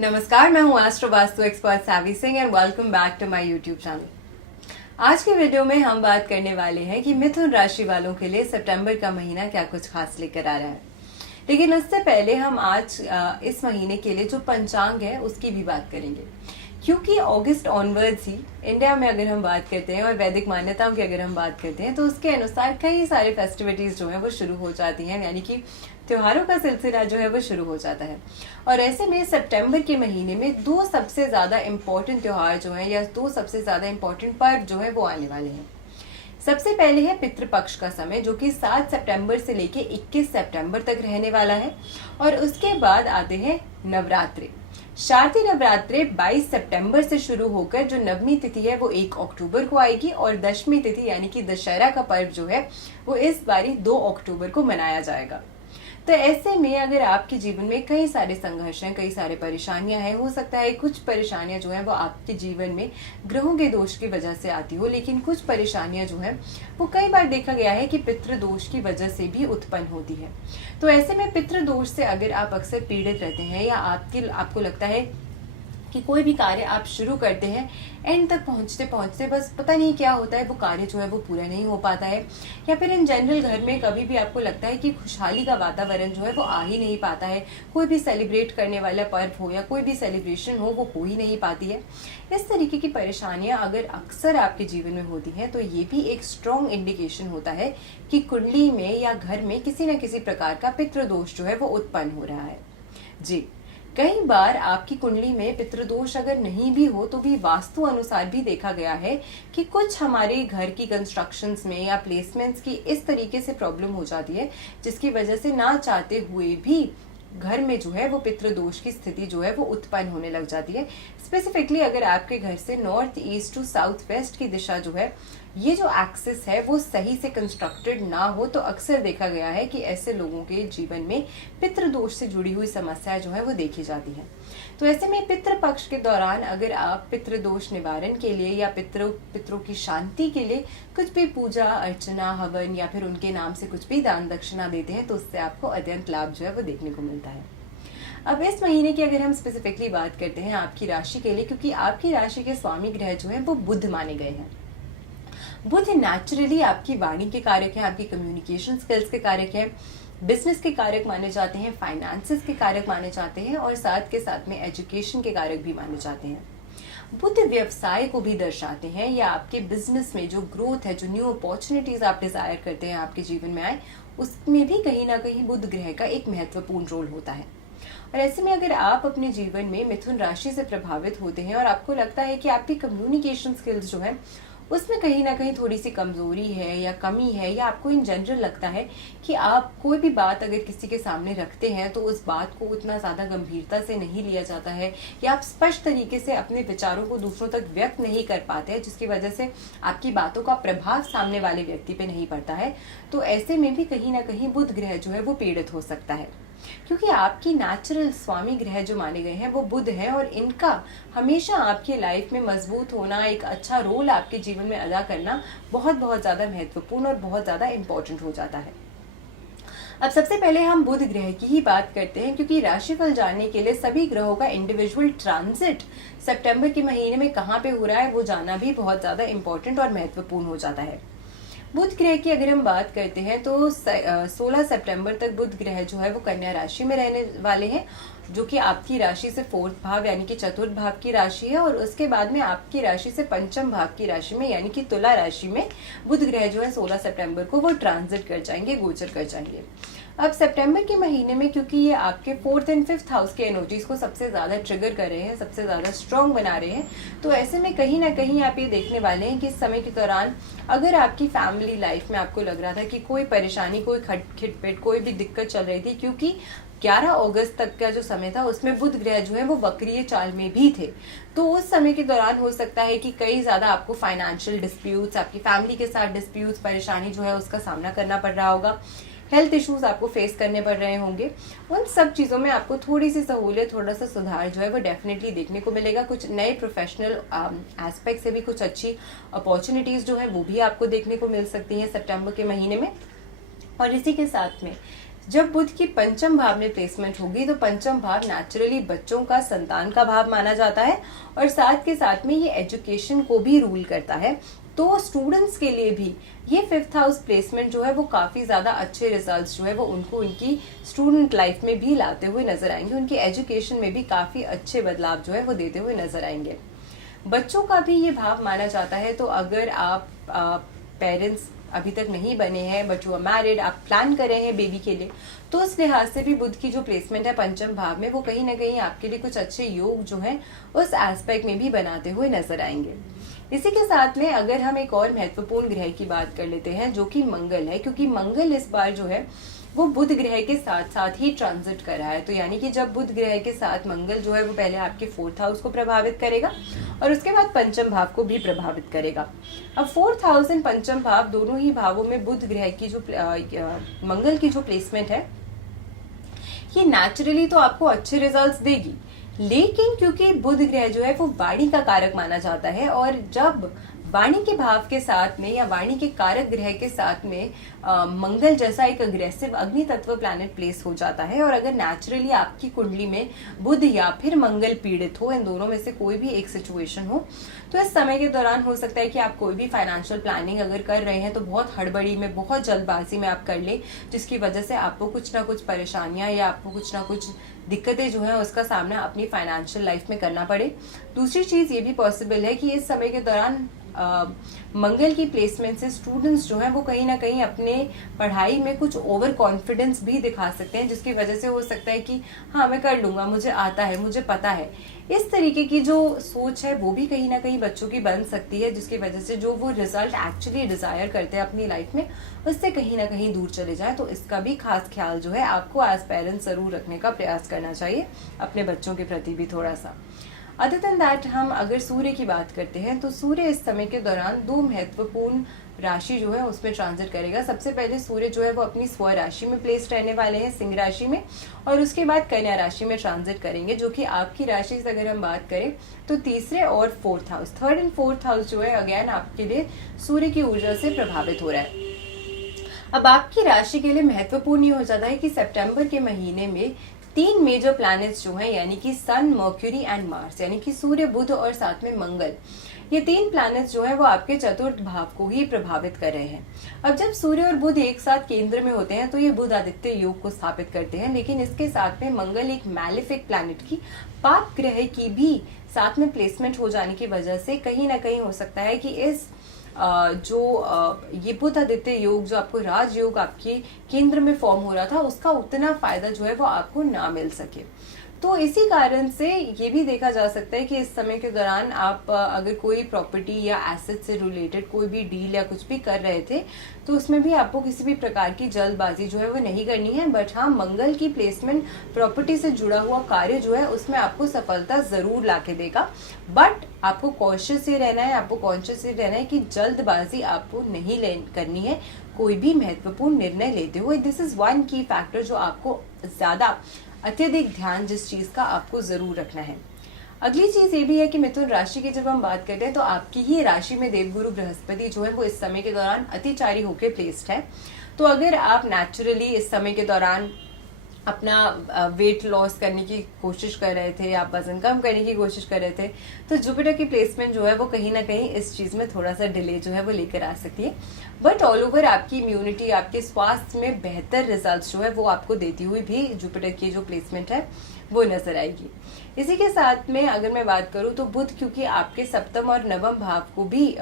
नमस्कार, मैं हूँ astro vastu expert Savi Singh and welcome back to my YouTube channel. आज के वीडियो में हम बात करने वाले हैं कि मिथुन राशि वालों के लिए सितंबर का महीना क्या कुछ खास लेकर आ रहा है। लेकिन उससे पहले हम आज इस महीने के लिए जो पंचांग है उसकी भी बात करेंगे, क्योंकि अगस्त ऑनवर्ड्स ही इंडिया में अगर हम बात करते हैं और वैदिक मान्यताओं की अगर हम बात करते हैं तो उसके अनुसार कई सारे फेस्टिविटीज जो है वो शुरू हो जाती हैं, यानी कि त्योहारों का सिलसिला जो है वो शुरू हो जाता है। और ऐसे में सितंबर के महीने में दो सबसे ज्यादा इम्पोर्टेंट त्योहार जो है या दो सबसे ज्यादा इम्पोर्टेंट पर्व जो है वो आने वाले हैं। सबसे पहले है पितृपक्ष का समय, जो कि 7 सितंबर से लेके 21 सितंबर तक रहने वाला है। और उसके बाद आते हैं नवरात्रे। शारदीय नवरात्रे 22 सितंबर से शुरू होकर जो नवमी तिथि है वो 1 अक्टूबर को आएगी और दशमी तिथि यानी कि दशहरा का पर्व जो है वो इस बारी 2 अक्टूबर को मनाया जाएगा। तो ऐसे में अगर आपके जीवन में कई सारे संघर्ष हैं, कई सारे परेशानियां हैं, हो सकता है कुछ परेशानियां जो है वो आपके जीवन में ग्रहों के दोष की वजह से आती हो, लेकिन कुछ परेशानियां जो है वो कई बार देखा गया है कि पितृदोष की वजह से भी उत्पन्न होती है। तो ऐसे में पितृदोष से अगर आप अक्सर पीड़ित रहते हैं या आपको लगता है कि कोई भी कार्य आप शुरू करते हैं, एंड तक पहुंचते पहुंचते बस पता नहीं क्या होता है, वो कार्य जो है वो पूरा नहीं हो पाता है, या फिर इन जनरल घर में कभी भी आपको लगता है कि खुशहाली का वातावरण जो है वो आ ही नहीं पाता है, कोई भी सेलिब्रेट करने वाला पर्व हो या कोई भी सेलिब्रेशन हो वो ही नहीं पाती है। इस तरीके की परेशानियां अगर अक्सर आपके जीवन में होती हैं तो ये भी एक स्ट्रॉन्ग इंडिकेशन होता है कि कुंडली में या घर में किसी न किसी प्रकार का पितृदोष जो है वो उत्पन्न हो रहा है। जी, कई बार आपकी कुंडली में पितृदोष अगर नहीं भी हो तो भी वास्तु अनुसार भी देखा गया है कि कुछ हमारे घर की कंस्ट्रक्शंस में या प्लेसमेंट्स की इस तरीके से प्रॉब्लम हो जाती है जिसकी वजह से ना चाहते हुए भी घर में जो है वो पितृदोष की स्थिति जो है वो उत्पन्न होने लग जाती है। स्पेसिफिकली अगर आपके घर से north east to south west की दिशा जो है, ये जो एक्सिस है वो सही से कंस्ट्रक्टेड ना हो तो अक्सर देखा गया है कि ऐसे लोगों के जीवन में पितृदोष से जुड़ी हुई समस्या जो है वो देखी जाती है। तो ऐसे में पितृपक्ष के दौरान अगर आप पितृदोष निवारण के लिए या पितरों की शांति के लिए कुछ भी पूजा अर्चना हवन या फिर उनके नाम से कुछ भी दान दक्षिणा देते हैं तो उससे आपको अत्यंत लाभ जो है वो देखने को मिलता है। अब इस महीने की अगर हम स्पेसिफिकली बात करते हैं आपकी राशि के लिए, क्योंकि आपकी राशि के स्वामी ग्रह जो है वो बुध माने गए हैं। बुध नेचुरली आपकी वाणी के कारक हैं, आपकी कम्युनिकेशन स्किल्स के कारक हैं, बिजनेस के कारक माने जाते हैं, फाइनेंसेस के कारक माने जाते हैं और साथ के साथ में एजुकेशन के कारक भी माने जाते हैं। बुध व्यवसाय को भी दर्शाते हैं या आपके बिजनेस में जो ग्रोथ है, जो न्यू अपॉर्चुनिटीज आप डिजायर करते हैं आपके जीवन में आए, उसमें भी कहीं ना कहीं बुध ग्रह का एक महत्वपूर्ण रोल होता है। और ऐसे में अगर आप अपने जीवन में मिथुन राशि से प्रभावित होते हैं और आपको लगता है कि आपकी कम्युनिकेशन स्किल्स जो है उसमें कहीं ना कहीं थोड़ी सी कमजोरी है या कमी है, या आपको इन जनरल लगता है कि आप कोई भी बात अगर किसी के सामने रखते हैं तो उस बात को उतना ज्यादा गंभीरता से नहीं लिया जाता है, या आप स्पष्ट तरीके से अपने विचारों को दूसरों तक व्यक्त नहीं कर पाते हैं, जिसकी वजह से आपकी बातों का प्रभाव सामने वाले व्यक्ति पे नहीं पड़ता है, तो ऐसे में भी कहीं ना कहीं बुध ग्रह जो है वो पीड़ित हो सकता है। क्योंकि आपकी नेचुरल स्वामी ग्रह जो माने गए हैं वो बुध है और इनका हमेशा आपकी लाइफ में मजबूत होना, एक अच्छा रोल आपके जीवन में अदा करना बहुत बहुत ज्यादा महत्वपूर्ण और बहुत ज्यादा इंपॉर्टेंट हो जाता है। अब सबसे पहले हम बुध ग्रह की ही बात करते हैं, क्योंकि राशिफल जानने के लिए सभी ग्रहों का इंडिविजुअल ट्रांजिट सितंबर के महीने में कहाँ पे हो रहा है वो जानना भी बहुत ज्यादा इंपॉर्टेंट और महत्वपूर्ण हो जाता है। बुध ग्रह की अगर हम बात करते हैं तो 16 सितंबर तक बुध ग्रह जो है वो कन्या राशि में रहने वाले हैं, जो कि आपकी राशि से 4th भाव यानी कि चतुर्थ भाव की राशि है, और उसके बाद में आपकी राशि से पंचम भाव की राशि में यानी कि तुला राशि में बुध ग्रह जो है 16 सितंबर को वो ट्रांजिट कर जाएंगे, गोचर कर जाएंगे। अब सितंबर के महीने में क्योंकि ये आपके 4th एंड 5th हाउस के एनर्जीज को सबसे ज्यादा ट्रिगर कर रहे हैं, सबसे ज्यादा स्ट्रॉन्ग बना रहे हैं, तो ऐसे में कहीं ना कहीं आप ये देखने वाले हैं कि इस समय के दौरान अगर आपकी फैमिली लाइफ में आपको लग रहा था कि कोई परेशानी, कोई खटपिट, कोई भी दिक्कत चल रही थी, क्योंकि 11 अगस्त तक का जो समय था उसमें बुध ग्रह जो है वो वक्रीय चाल में भी थे, तो उस समय के दौरान हो सकता है कि कई ज्यादा आपको फाइनेंशियल डिस्प्यूट्स, आपकी फैमिली के साथ डिस्प्यूट्स, परेशानी जो है उसका सामना करना पड़ रहा होगा, हेल्थ इश्यूज आपको फेस करने पड़ रहे होंगे। उन सब चीजों में आपको थोड़ी सी सहूलियत, थोड़ा सा सुधार जो है वो डेफिनेटली देखने को मिलेगा। कुछ नए प्रोफेशनल एस्पेक्ट से भी कुछ अच्छी अपॉर्चुनिटीज जो है वो भी आपको देखने को मिल सकती हैं सितंबर के महीने में। और इसी के साथ में जब बुध की पंचम भाव में प्लेसमेंट होगी तो पंचम भाव नेचुरली बच्चों का, संतान का भाव माना जाता है और साथ के साथ में ये एजुकेशन को भी रूल करता है। तो स्टूडेंट्स के लिए भी ये 5th हाउस प्लेसमेंट जो है वो काफी ज्यादा अच्छे रिजल्ट्स जो है वो उनको उनकी स्टूडेंट लाइफ में भी लाते हुए नजर आएंगे, उनकी एजुकेशन में भी काफी अच्छे बदलाव जो है वो देते हुए नजर आएंगे। बच्चों का भी ये भाव माना जाता है। तो अगर आप पेरेंट्स अभी तक नहीं बने हैं बट यू आर मैरिड, आप प्लान कर रहे हैं बेबी के लिए, तो उस लिहाज से भी बुध की जो प्लेसमेंट है पंचम भाव में वो कहीं ना कहीं आपके लिए कुछ अच्छे योग जो है उस एस्पेक्ट में भी बनाते हुए नजर आएंगे। इसी के साथ में अगर हम एक और महत्वपूर्ण ग्रह की बात कर लेते हैं जो कि मंगल है, क्योंकि मंगल इस बार जो है वो बुध ग्रह के साथ साथ ही ट्रांजिट कर रहा है। तो यानी कि जब बुध ग्रह के साथ मंगल जो है वो पहले आपके 4th हाउस को प्रभावित करेगा और उसके बाद पंचम भाव को भी प्रभावित करेगा। अब 4th हाउस एंड पंचम भाव दोनों ही भावों में बुध ग्रह की जो मंगल की जो प्लेसमेंट है ये नेचुरली तो आपको अच्छे रिजल्ट्स देगी, लेकिन क्योंकि बुध ग्रह जो है वो वाणी का कारक माना जाता है और जब वाणी के भाव के साथ में या वाणी के कारक ग्रह के साथ में मंगल जैसा एक अग्रेसिव अग्नि तत्व प्लैनेट प्लेस हो जाता है और अगर नेचुरली आपकी कुंडली में बुध या फिर मंगल पीड़ित हो, इन दोनों में से कोई भी एक सिचुएशन हो, तो इस समय के दौरान हो सकता है कि आप कोई भी फाइनेंशियल प्लानिंग अगर कर रहे हैं तो बहुत हड़बड़ी में, बहुत जल्दबाजी में आप कर ले, जिसकी वजह से आपको कुछ ना कुछ परेशानियां या आपको कुछ ना कुछ दिक्कतें जो है उसका सामना अपनी फाइनेंशियल लाइफ में करना पड़े। दूसरी चीज ये भी पॉसिबल है कि इस समय के दौरान मंगल की प्लेसमेंट से स्टूडेंट्स जो हैं वो कहीं ना कहीं अपने पढ़ाई में कुछ ओवर कॉन्फिडेंस भी दिखा सकते हैं, जिसकी वजह से हो सकता है कि हाँ मैं कर लूंगा, मुझे आता है, मुझे पता है। इस तरीके की जो सोच है वो भी कहीं ना कहीं बच्चों की बन सकती है, जिसकी वजह से जो वो रिजल्ट एक्चुअली डिजायर करते हैं अपनी लाइफ में उससे कहीं ना कहीं दूर चले जाए। तो इसका भी खास ख्याल जो है आपको एज पेरेंट्स जरूर रखने का प्रयास करना चाहिए अपने बच्चों के प्रति भी थोड़ा सा। अदर देन दैट हम अगर सूर्य की बात करते हैं तो सूर्य इस समय के दौरान 2 महत्वपूर्ण राशि जो है उसमें ट्रांजिट करेगा। सबसे पहले सूर्य जो है वो अपनी स्व राशि में प्लेस रहने वाले हैं, सिंह राशि में, और उसके बाद कन्या राशि में ट्रांजिट करेंगे, जो कि आपकी राशि से अगर हम बात करें तो तीसरे और 4th house, 3rd and 4th house जो है अगेन आपके लिए सूर्य की ऊर्जा से प्रभावित हो रहा है। अब आपकी राशि के लिए महत्वपूर्ण ये हो जाता है कि सितंबर के महीने में 3 मेजर प्लैनेट्स जो हैं यानी कि सन, मर्क्यूरी एंड मार्स, यानी कि सूर्य, बुध और साथ में मंगल, ये 3 प्लैनेट्स जो है वो आपके चतुर्थ भाव को ही प्रभावित कर रहे हैं। अब जब सूर्य और बुध एक साथ केंद्र में होते हैं तो ये बुध आदित्य योग को स्थापित करते हैं, लेकिन इसके साथ में मंगल एक मैलेफिक प्लैनेट की, पाप ग्रह की भी साथ में प्लेसमेंट हो जाने की वजह से कहीं ना कहीं हो सकता है कि इस ये बुध आदित्य योग जो आपको राजयोग आपके केंद्र में फॉर्म हो रहा था उसका उतना फायदा जो है वो आपको ना मिल सके। तो इसी कारण से ये भी देखा जा सकता है कि इस समय के दौरान आप अगर कोई प्रॉपर्टी या एसेट से रिलेटेड कोई भी डील या कुछ भी कर रहे थे तो उसमें भी आपको किसी भी प्रकार की जल्दबाजी जो है वो नहीं करनी है। बट हाँ, मंगल की प्लेसमेंट प्रॉपर्टी से जुड़ा हुआ कार्य जो है उसमें आपको सफलता जरूर लाके देगा, बट आपको कॉन्शियस ही रहना है, आपको कॉन्शियस ही रहना है कि जल्दबाजी आपको नहीं करनी है कोई भी महत्वपूर्ण निर्णय लेते हुए। दिस इज वन की फैक्टर जो आपको ज्यादा अत्यधिक ध्यान जिस चीज का आपको जरूर रखना है। अगली चीज ये भी है कि मिथुन राशि की जब हम बात करते हैं तो आपकी ही राशि में देवगुरु बृहस्पति जो है वो इस समय के दौरान अतिचारी होकर प्लेस्ड है। तो अगर आप नेचुरली इस समय के दौरान अपना वेट लॉस करने की कोशिश कर रहे थे, आप वजन कम करने की कोशिश कर रहे थे, तो जुपिटर की प्लेसमेंट जो है वो कहीं ना कहीं इस चीज में थोड़ा सा डिले जो है वो लेकर आ सकती है। बट ऑल ओवर आपकी इम्यूनिटी, आपके स्वास्थ्य में बेहतर रिजल्ट्स जो है वो आपको देती हुई भी जुपिटर की जो प्लेसमेंट है वो नजर आएगी। इसी के साथ में अगर मैं बात करूं तो बुध क्योंकि आपके सप्तम और नवम भाव को भी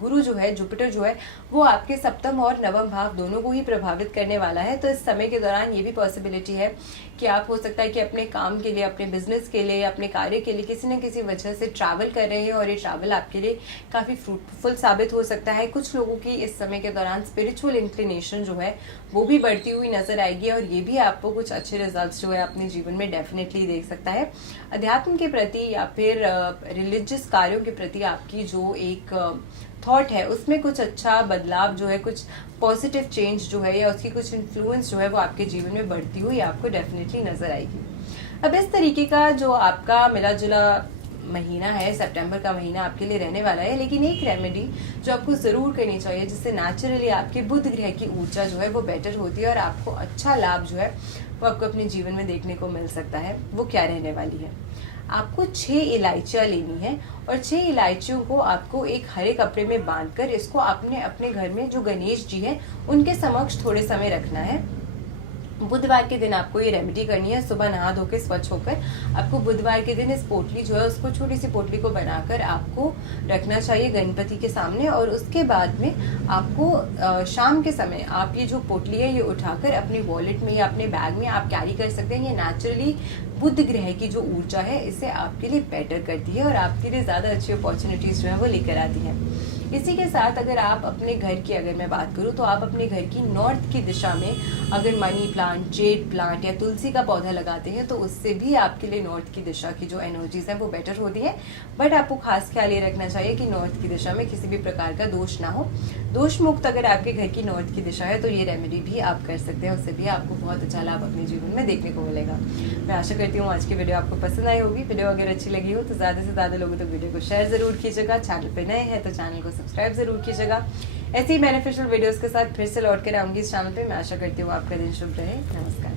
गुरु जो है, जुपिटर जो है वो आपके सप्तम और नवम भाव दोनों को ही प्रभावित करने वाला है। तो इस समय के दौरान ये भी पॉसिबिलिटी है कि आप हो सकता है कि अपने काम के लिए, अपने बिजनेस के लिए, अपने कार्य के लिए किसी न किसी वजह से ट्रैवल कर रहे हैं और ये ट्रैवल आपके लिए काफी फ्रूटफुल साबित हो सकता है। कुछ लोगों की इस समय के दौरान स्पिरिचुअल इंक्लिनेशन जो है वो भी बढ़ती हुई नजर आएगी और ये भी आपको कुछ अच्छे रिजल्ट्स जो है अपने जीवन में डेफिनेटली दे सकता है। अध्यात्म के प्रति या फिर रिलीजियस कार्यों के प्रति आपकी जो एक थॉट है उसमें कुछ अच्छा बदलाव जो है, कुछ पॉजिटिव चेंज जो है या उसकी कुछ इन्फ्लुएंस जो है वो आपके जीवन में बढ़ती हुई आपको डेफिनेटली नजर आएगी। अब इस तरीके का जो आपका मिला जुला महीना है, सितंबर का महीना आपके लिए रहने वाला है, लेकिन एक रेमेडी जो आपको जरूर करनी चाहिए जिससे नेचुरली आपके बुध ग्रह की ऊर्जा जो है वो बेटर होती है और आपको अच्छा लाभ जो है वो आपको अपने जीवन में देखने को मिल सकता है, वो क्या रहने वाली है। आपको 6 इलायचियां लेनी है और 6 इलायचियों को आपको एक हरे कपड़े में बांधकर इसको आपने अपने घर में जो गणेश जी हैं उनके समक्ष थोड़े समय रखना है। बुधवार के दिन आपको ये रेमेडी करनी है। सुबह नहा धो के स्वच्छ होकर आपको बुधवार के दिन इस पोटली जो है उसको छोटी सी पोटली को बनाकर आपको रखना चाहिए गणपति के सामने, और उसके बाद में आपको शाम के समय आप ये जो पोटली है ये उठाकर अपने वॉलेट में या अपने बैग में आप कैरी कर सकते हैं। ये नेचुरली बुध ग्रह की जो ऊर्जा है इसे आपके लिए बेटर करती है और आपके लिए ज्यादा अच्छी अपॉर्चुनिटीज जो है वो लेकर आती है। इसी के साथ अगर आप अपने घर की अगर मैं बात करूं तो आप अपने घर की नॉर्थ की दिशा में अगर मनी प्लांट, जेड प्लांट या तुलसी का पौधा लगाते हैं तो उससे भी आपके लिए नॉर्थ की दिशा की जो एनर्जीज है वो बेटर होती है। बट आपको खास ख्याल ये रखना चाहिए कि नॉर्थ की दिशा में किसी भी प्रकार का दोष ना हो। दोष मुक्त अगर आपके घर की नॉर्थ की दिशा है तो ये रेमेडी भी आप कर सकते हैं, उससे भी आपको बहुत अच्छा लाभ अपने जीवन में देखने को मिलेगा। मैं आशा करती हूँ आज की वीडियो आपको पसंद आई होगी। वीडियो अगर अच्छी लगी हो तो ज्यादा से ज्यादा लोगों तक वीडियो को शेयर जरूर कीजिएगा। चैनल पे नए हैं तो चैनल को सब्सक्राइब जरूर कीजिएगा। ऐसी बेनिफिशियल वीडियोस के साथ फिर से लौट कर आऊंगी इस चैनल पे। मैं आशा करती हूँ आपका दिन शुभ रहे। नमस्कार।